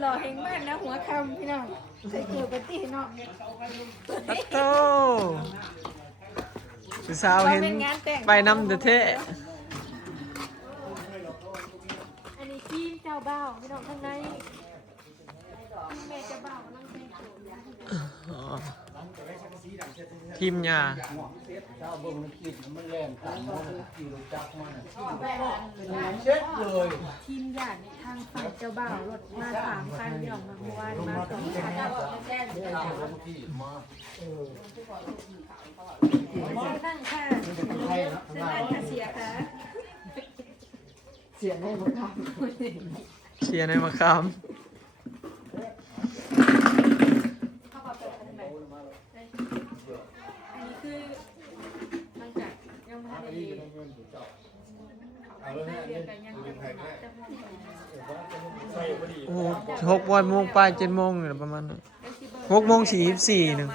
หล่อแห่งบ้านนะหัวคำพี่น้องใส่เกลือปะตี้เนาะ ปัตโตสาวเห็นไปนำเดอะเทะ อันนี้ทีมเจ้าบ่าวพี่น้องข้างในทีมแม่เจ้าบ่าวกำลังแต่งตัว ทีมยา เจ้าเบิ่งมันคิดมันแล่นตามมันขี่รถจักรมันเช็ดเลย ทีมญาติทางฝั่งเจ้าบ่าวรถมา3 คันพี่น้องเมื่อวานมา2 คันนั่งค่ะนั่งค่ะเสียค่ะ เสียงให้หมดครับ เชียร์ในมะขาม อันนี้คือหลังจากยังไม่ได้เรียนกันยังโอ้6 โมงปลาย7 โมงนี่ประมาณนั้น6 โมง 44นึง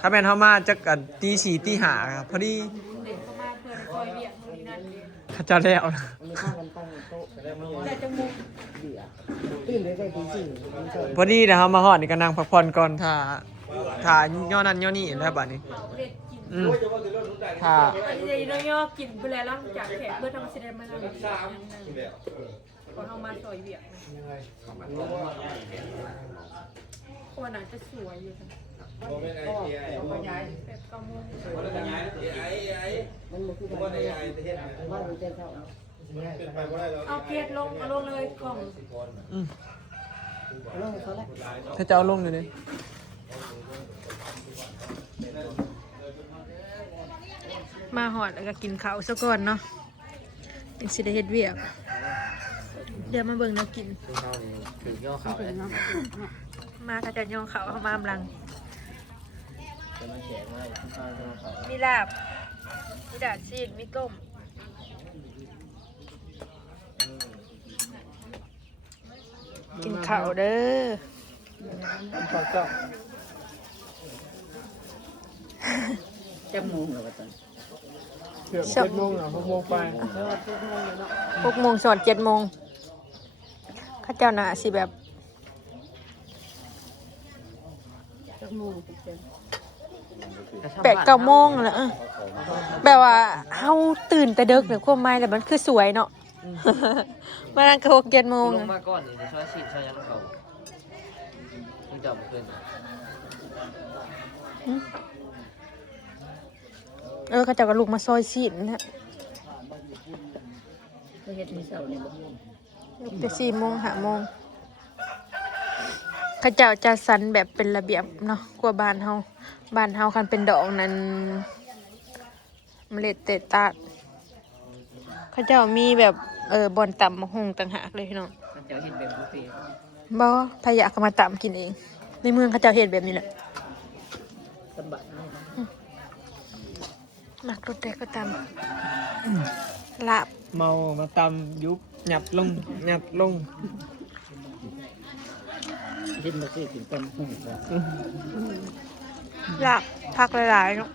ถ้าแม่นเฮามาจักกันตี 4 ตี 5ครับพอดี เด็กเข้ามาเพื่อคอยเบียดนู่นนี่นั่นเอง เขาจะแล้วนะ มีข้าวกันตั้งโต๊ะ แต่จมูก เบียร์ตื่นได้ได้ตีสี่มันเกิด พอดีนะเฮามาฮอดนี่ก็นั่งพักผ่อนก่อนถ้าย่อนั้นย่อนี้แล้วบัดนี้ เด็กกิน ถ้า เดี๋ยวย่อกินไปแล้วหลังจากแขกเพื่อทำเสด็จมาทำพอเอามาซอยเบียดคนอาจจะสวยอยู่ค่ะแบบกำมง มันมันคือการว่ามันจะเข้า เอาเพียรลงเอาลงเลยกล่อง เรื่องเขาแหละ ถ้าจะเอาลงอยู่นี่ มาหอดแล้วก็กินข้าวซะก่อนเนาะเป็นสิได้เฮ็ดเวียกเดี๋ยวมาเบิ่งนะกิน ถึงย่อเขาแล้ว มาก็จะย่องเขาเข้ามากำลัง จะมาแฉไว้ข้าวย่อเขา มีลาบ มีดาดซีนมีต้ม กินข้าวเด้อ ขอเจ้า จะมุงหรือเปล่า เกือบ7 โมงอ่ะ6 โมงไป 6 โมงสอด7 โมงข้าเจ้าน่ะสิแบบ จะมุง 8-9 โมงแหละแบบว่าเฮาตื่นแต่ดึกเนี่ยความหมายแต่มันคือสวยเนาะ มานั่งก็6-7 โมง ลงมาก่อนนี่ช่วยฉีดช่วยยังเขาคุณจับเพื่อน เขาเจ้าก็ลุกมาซอยซีนนะ ก็เฮ็ดมีเสาเนี่ย ลุกแต่4 โมง5 โมงเข้าเจ้าจะสันแบบเป็นระเบียบเนาะกว่าบ้านเฮาคันเป็นดอกนั้นเมล็ดเตตาดเข้าเจ้ามีแบบบ่อนต่ำมะฮุงต่างหากเลยพี่น้อง มันจะเห็นแบบบุฟเฟ่ต์ บ่พะยะเขามาต่ำกินเอง ในเมืองเข้าเจ้าเฮ็ดแบบนี้แหละ สมบัติ มักรสแดกก็ต่ำลาบ เมามาตำยุบหยับลงหยับลง ดิ้นมาสิถึงเป็นหุ่นก็ ลาบผักหลายๆเนาะ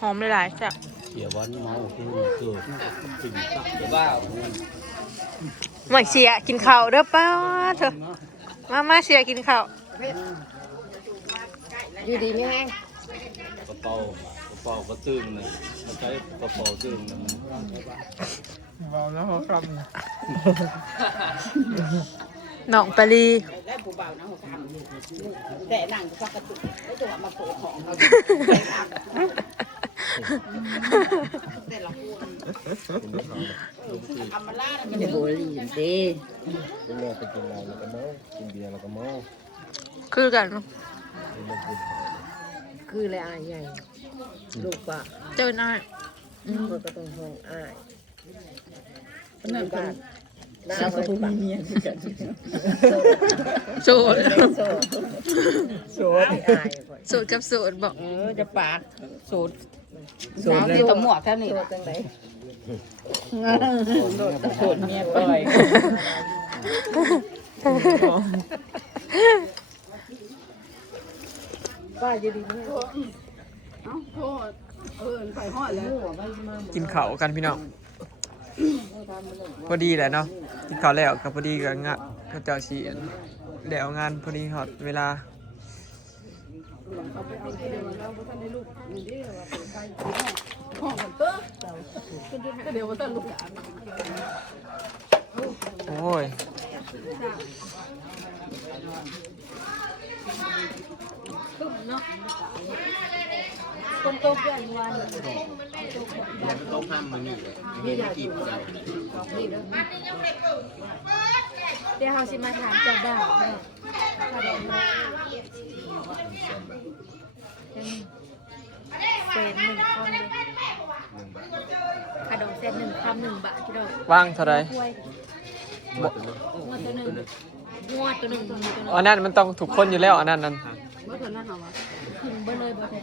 หอมหลายๆจ้ะ เดี๋ยววันเมาคือเกิดปิ่นตักเดี๋ยวบ้า หม่เสียกินข้าวเด้อป้าเถอะมาเสียกินข้าว อยู่ดีไม่แห้ง กระเป๋ากระตึงเลยมันใช้กระเป๋าตึงมัน เมาแล้วเขาคำ น้องปลี ได้ผู้บ่าวนะเขาทำแต่นั่งก็กระตุกแล้วจะมาโผล่ของเขาแต่ละคนทำมาล่ามันจะโบลีนเด้ เป็นแม่ไปกินเหล้าแล้วก็เมากินเบียร์แล้วก็เมา คือกันเนาะ คือเลยอายใหญ่ลูกปะ เจอหน้า มันก็ต้องห้องอายนั่นบ้านน้าเขาพูดเมียกัน โสด โสด โสด อาย โสดกับโสดบอก จะปาดโสด โสดเลย ที่ตำหมวกแค่นี้โสดจังไรโสดเมียปล่อย ป้าอยู่ดีนี่เอ้าโทษไปหอดแล้ว กินข้าวกันพี่น้องพอดีแหละเนาะกินข้าวแล้วกับพอดีกันงะ เขาเจ้าชีเดี๋ยวงานพอดีฮอดเวลา เขาไปเอาเดี๋ยวเราบ่ทันได้ลูกนี่เด้อว่าเป็นไปห้องกันเต้อเดี๋ยวบ่ทันลูกหลาน โอ้ย คนตกใหญ่วัน แล้วมันต้องห้ามมันนี่เลยมีไม่กี่เจ้า เดี๋ยวเราสิมาถามเจ้าบ่าวเนาะเศษ1 คำเลยขนมเศษ1 คำ 1 บาทพี่น้อง ว่างเท่าไร กล้วยงวดตัวหนึ่งงวดตัวหนึ่ง อันนั้นมันต้องถูกคนอยู่แล้วอันนั้นนั่น บ่ทันนะเฮาว่า ถึงเบอร์เลยบ่ใช่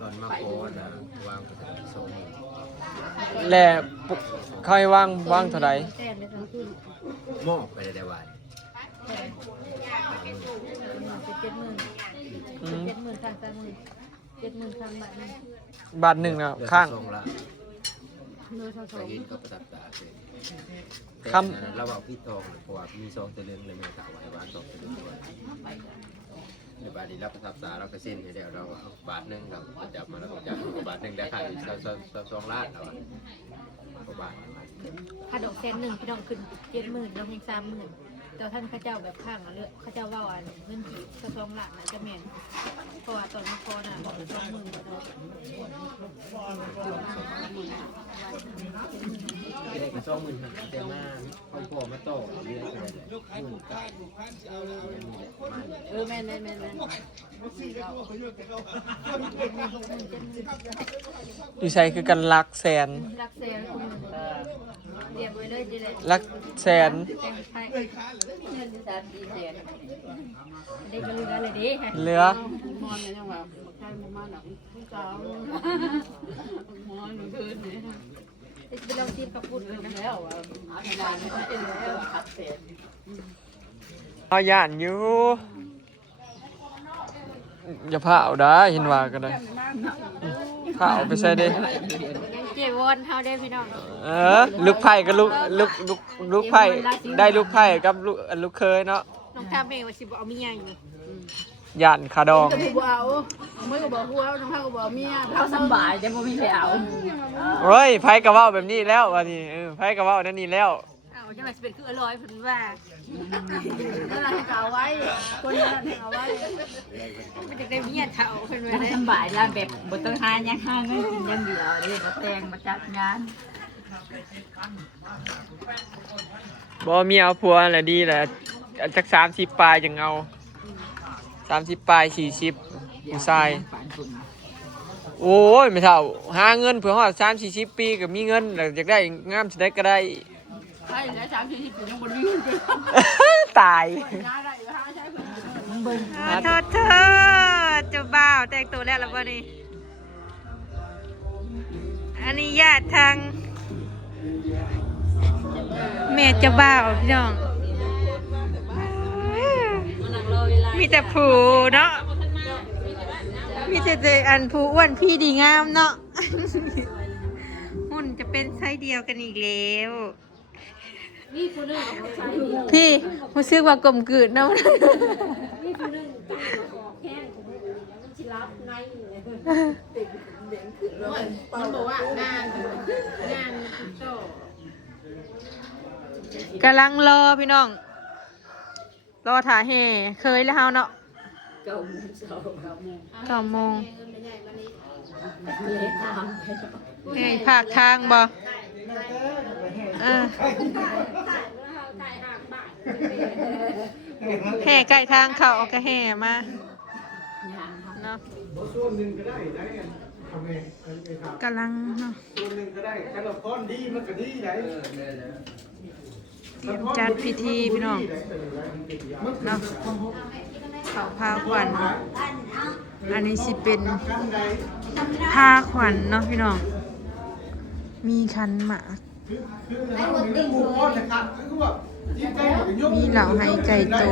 ตอนมาโพสนะวางโซน แหล่ปุ๊บเขาให้ว่างเท่าไร แต้มเลยทั้งคืน มอบไปได้วัน 70,000ทาง70,000ทางบาทนึง บาทหนึ่งนะข้าง ทรงละ เนื้อเท่า ไปเห็นก็ประทับตาเลย คำ เราบอกพี่ทองเพราะว่ามีซองตะลึงเลยแม่สาวไว้บ้านซองตะลึงด้วยในบาทนี้รับประทับตาเราก็เส้นให้เดี๋ยวเราเอาบาทหนึ่งเราจับมาแล้วก็จับบาทหนึ่งได้ค่ะ2 ล้านเราบาท ค่าดอกแสน1พี่น้องขึ้น70,000น้องยัง30,000แต่ท่านข้าเจ้าแบบข้างอ่ะเลือกข้าเจ้าว่าอันเงินกี่กระทรวงหลักนะจะแม่นเพราะว่าตอนนี้พอน่ะบอก20,000ก็ได้ ได้กระซ่องมือหันเต็มมาเอาพ่อมาโต้เรื่อยๆเลยมือกัน แม่น อยู่ใส่คือกันลักแสน รักแสนคุณเรียบไว้เลยดีเลย ลักแสน แต่งไทย เงิน3-4แสน ได้ก็เหลือเลยดิ เหลือ มอนยังว่าใช่บ่มาดอกผู้สาวมอนเพิ่นนี่ ไปลองกินกับปุ่นกันนะ แล้วว่าอาจารย์ไม่เป็นแล้วขับเสร็จ เอาย่านอยู่อย่าพาเอาได้เห็นว่าก็ได้พาเอาไปใส่เด้ ยังเจ็บวอนเฮาได้พี่น้อง ลูกไผ่กับลูกไผ่ได้ลูกไผ่กับลูกเคยเนาะ น้องทำเองว่าสิบ่เอาเมียอยู่ ย่านขาดอง ก็บ่เอาเมื่อก็บอกหัวน้องเฮาก็บอกเมียเขาสบายจะบ่มีใครเอา เฮ้ยไผ่กระเว้าแบบนี้แล้ววันนี้ไผ่กระเว้านั่นนี่แล้ว เอาจังได๋สิเป็นคืออร่อยเพิ่นว่า นั่นให้เอาไว้คนนั้นให้เอาไว้ มันจะได้เมียเฒ่าเพิ่นว่าได้ สบายแล้วแบบบนต้นหายังห้างเงินกินยังเดียวเลยมาแต่งมาจัดงาน บ่มีเอาผัวแหละดีแหละจัก30ปลายจังเอา30ปลาย40ผู้ชายโอ้ยไม่เท่าหาเงินเพื่อฮอด30-40 ปีก็มีเงินแล้วอยากได้งามสิได้ก็ได้ ใช่แล้ว30ปียังบ่มีเงิน ตาย ได้อยู่หาใช้เพิ่น โทษเธอเจ้าบ่าวแต่งตัวแล้วล่ะบ่นี่อันนี้ญาติทางแม่เจ้าบ่าวพี่น้องมีแต่ผู้เนาะมีแต่อันผู้อ้วนพี่ดีงามเนาะหุ่นจะเป็นไซส์เดียวกันอีกแล้วพี่รู้สึกว่ากลมกลืนเนาะ มันบอกว่างานโต กำลังรอพี่น้อง รอถ่ายแห่เคยแล้วเฮาเนาะ9 โมงแห่ภาคทางบ่แห่ใกล้ทางเขาก็แห่มาเนาะกำลังเนาะ ส่วนหนึ่งก็ได้ขนมก้อนดีมันก็ดีได้ เตรียมจัดพิธีพี่น้องเนาะเขาพาขวัญอันนี้สิเป็นพาขวัญเนาะพี่น้องมีคันหมากมีเหล่าไห้ไก่โต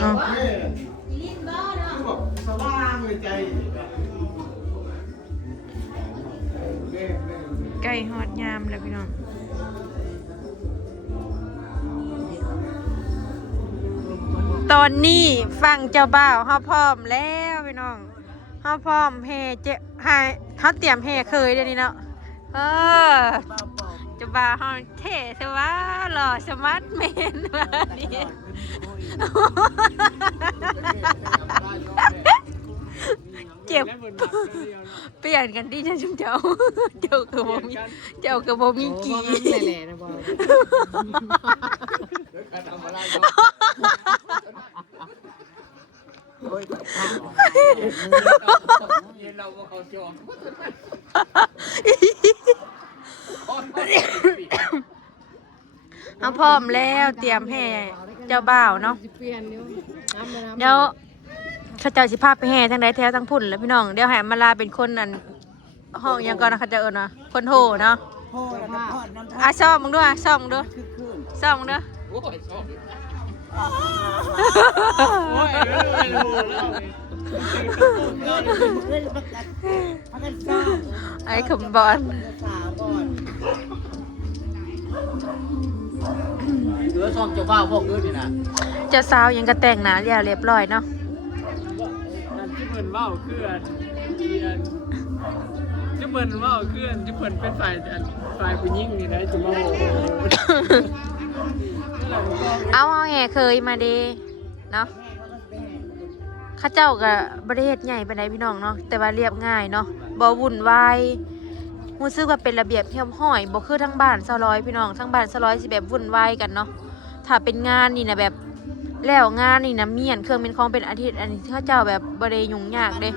เนาะ สว่างเลยใจ ไก่ฮอดยามแล้วพี่น้อง ตอนนี้ฟังเจ้าบ่าวเฮาพร้อมแล้วพี่น้องเฮาพร้อมแห่เจ้าให้เฮาเตรียมแห่เคยเดี๋ยวนี้เนาะเจ้าบ่าวเฮาเท่ซะว่าหล่อสมาร์ทแมนว่านี่เจ็บเปลี่ยนกันดิฉันชุมเจ้าคือบ่มีกี่ แหล่ๆนะบ่ เอาพร้อมแล้วเตรียมแห่เจ้าบ่าวเนาะเดี๋ยวข้าเจ้าสิพาไปแห่ทั้งใดแถวทั้งพุ่นแล้วพี่น้องเดี๋ยวให้มาลาเป็นคนนั่นห้องยังก่อนนะข้าเจ้านะคนโหเนาะซ่อมมึงด้วยซ่อมมึงด้วยซ่อมมึงด้วยไอ้ขมบอลเดือซ่อมเจ้าบ้าพวกด้วยนี่นะ เจ้าสาวยังกระแต่งหนาเรียบร้อยเนาะที่เพิ่นเว้าคือที่เพิ่นเว้าคือที่เพิ่นเป็นฝ่ายผู้หญิงนี่นะจะมาโอ้เอาแห่เคยมาดีเนาะข้าเจ้ากับบริเวณใหญ่ไปไหนพี่น้องเนาะแต่ว่าเรียบง่ายเนาะบ่วุ่นวายรู้สึกว่าเป็นระเบียบเรียบร้อยบ่คือทั้งบ้าน200พี่น้องทั้งบ้าน200สิแบบวุ่นวายกันเนาะถ้าเป็นงานนี่นะแบบแล้วงานนี่นะเมียนเครื่องเป็นของเป็นอาทิตย์อันนี้ข้าเจ้าแบบบ่ได้ยุ่งยากเด้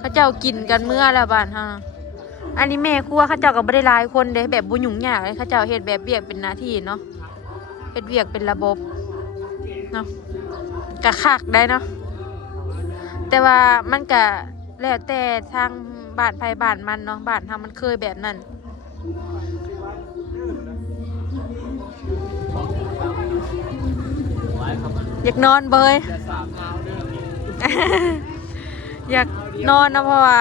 ข้าเจ้ากินกันเมื่อแล้วบ้านเฮาอันนี้แม่ครัวข้าเจ้าก็บ่ได้หลายคนเด้แบบบ่ยุ่งยากเลยข้าเจ้าเฮ็ดแบบเวียกเป็นหน้าที่เนาะเฮ็ดเวียกเป็นระบบเนาะกะคักได้เนาะแต่ว่ามันกะแล้วแต่ทางบ้านไผบ้านมันเนาะบ้านเฮามันเคยแบบนั้นอยากนอนเบย อยากนอนนะเพราะว่า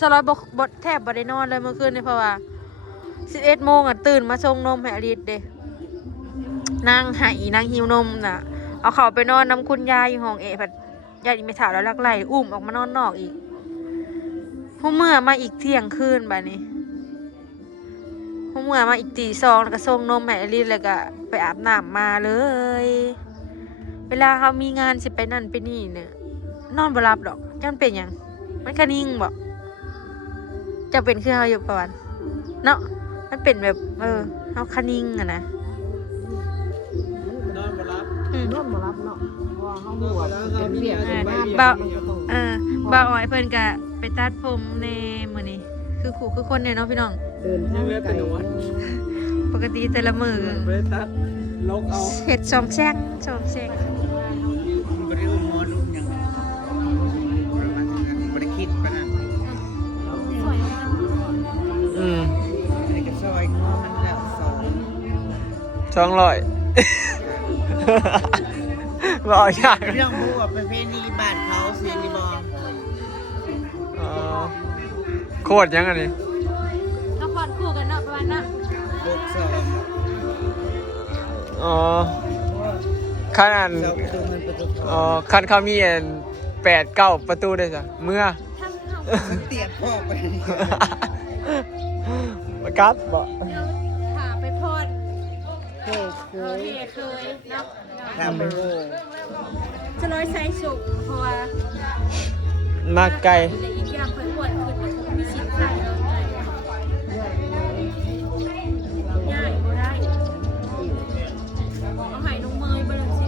สลอยบดแทบบ่ได้นอนเลยเมื่อคืนนี่เพราะว่า11 โมงอ่ะตื่นมาชงนมให้อลิศเด้นั่งไหนั่งหิวนมน่ะเอาเขาไปนอนน้ำคุณยายอยู่ห้องผัดยายไม่ถามแล้วลักไหลอุ้มออกมานอนนอกอีกพวกเมื่อมาอีกเที่ยงคืนแบบนี้พวกเมื่อมาอีกตี 2แล้วก็ส่งนมให้อลิศแล้วก็ไปอาบน้ำมาเลยเวลาเขามีงานสิไปนั่นไปนี่เนี่ยนอนบ่หลับดอกจังเป็นหยังมันคะนิ่งบ่จะเป็นคือเขาอยู่ประวันเนาะมันเป็นแบบเขาคะนิ่งอะนะนอนบ่รับ นอนบ่รับเนาะเพราะว่าเฮาบ่ว่าเป็นเวียกเป็นบ้าน บ่อ้อยเพิ่นก็ไปตัดผมในมื้อนี้คือคู่คือคนเนี่ยเนาะพี่น้อง เดินทางไกล ปกติแต่ละมื้อ บ่ได้ตัดลกเอา เฮ็ด2แซง2แซง บริอุมมอนอย่างบริคิดปะนั่น ไอ้กระซอยงอมันแล้ว200บ่เอายาก เรื่องพูดว่าประเพณีบ้านเขาเสียงนี่บอ โคตรยังอันนี้ ก็พอดคู่กันเนาะประมาณนั้น บกสอง คันอัน เสาประตูเงินประตูทอง คันเขามีอัน8-9 ประตูได้จ้ะเมื่อ มันเตียบพ่อไป มากัดบ่ ถาไปพอด เคย เคยเนาะ ทำไปโง่ จะร้อยใส่สุกเพราะว่า มาไกล แต่อีกอย่างเพิ่นปวดขึ้นมันมีสิทธิ์ใส่เนาะง่ายบ่ได้เอาให้น้องเมยบ่เลยสิ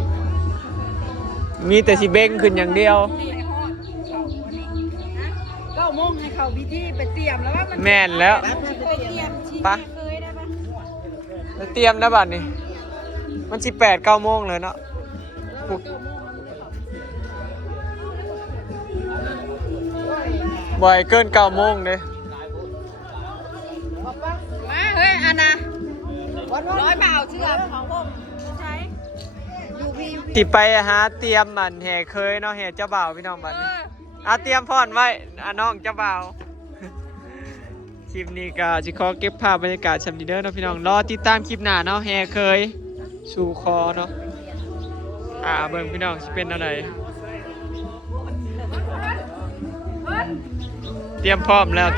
มีแต่สิเบ้งขึ้นอย่างเดียว 9 โมงให้เขาพิธีไปเตรียมแล้วว่ามัน แม่นแล้ว ไปเตรียมชีเคยได้ปะ แล้วเตรียมนะบัดนี้มันสิ8-9 โมงเลยเนาะปุ๊บบ่อยเกิน9 โมงเด้ มาเฮ้ยอันน่ะร้อยเปล่าเชื่อของผมใช้อยู่พี่ ติไปหาเตรียมมันแห่เคยเนาะแห่เจ้าบ่าวพี่น้องบัดนี้เตรียมพรไว้น้องเจ้าบ่าวคลิปนี้ก็สิขอเก็บภาพบรรยากาศชำนีเด้อเนาะพี่น้องรอติดตามคลิปหน้าเนาะแห่เคยสู่คอเนาะ เบิ่งพี่น้องสิเป็นอะไรเตรียมพร้อมแล้ว